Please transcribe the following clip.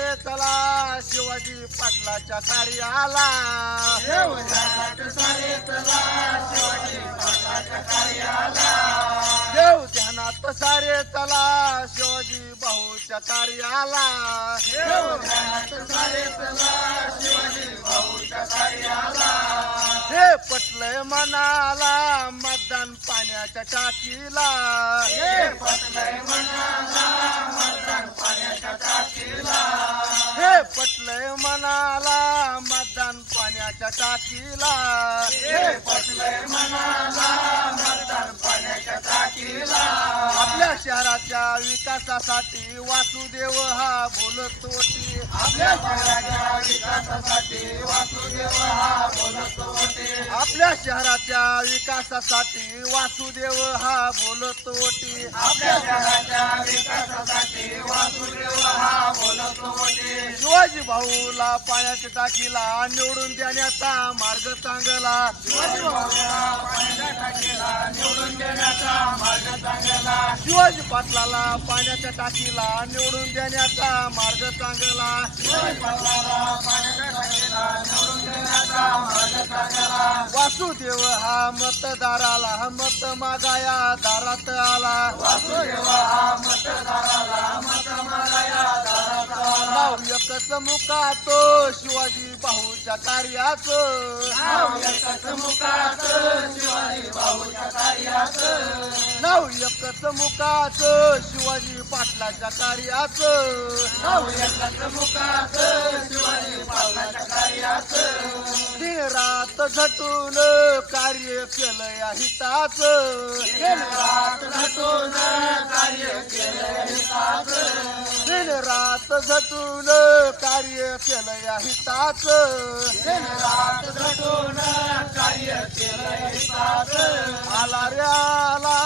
सारे चला शिवाजी पाटलाच्या कार्याला देव ध्यानात सारे चला शिवाजी पाटलाच्या कार्याला देव ध्यानात सारे चला शिवाजी भाऊच्या कार्याला देव ध्यानात सारे चला शिवाजी भाऊच्या कार्याला हे पटलंय मनाला मतदान पाण्याच्या टाकीला हे पटलंय मनाला मतदान पाण्याच्या टाकीला हे पटलंय मनाला मतदान पाण्याच्या टाकीला हे पटलंय मनाला मतदान पाण्याच्या टाकीला आपल्या शहराच्या विकासासाठी वासुदेव हा बोलत होती आपल्या शहराच्या विकासासाठी वासुदेव हा बोलत होते आपल्या शहराच्या विकासासाठी वासुदेव हा बोलत होती आपल्या शहराच्या विकासासाठी वासुदेव हा बोलत होते शिवाजी भाऊला पाण्याच्या टाकीला निवडून देण्याचा मार्ग चांगला शिवाजी भाऊला पाण्याच्या टाकीला निवडून देण्याचा मार्ग चांगला शिवाजी पाटलाला पाण्याच्या टाकीला निवडून देण्याचा मार्ग चांगला शिवाजी पाटलाला पाण्याच्या टाकीला निवडून देण्याचा मार्ग चांगला वासुदेव हा मतदाराला मत मागाया दारात आला वासुदेव हा मतदाराला मत मागाया दारात आला नाव एकच मुकातो शिवाजी भाऊच्या कार्याचं नाव एकच मुखाचं शिवाजी भाऊच्या कार्याचं नाव एकच मुकाचं शिवाजी पाटलाच्या कार्याचं नाव एकच मुखाचं शिवाजी पाटलाच्या कार्याचं दिन रात झटून कार्य केलं या हिताचं दिन रात झटून कार्य केलं हिताचं दिन रात झटून कार्य केलं या हिताचं दिन रात झटून कार्य केलं हिताचं आला रे आला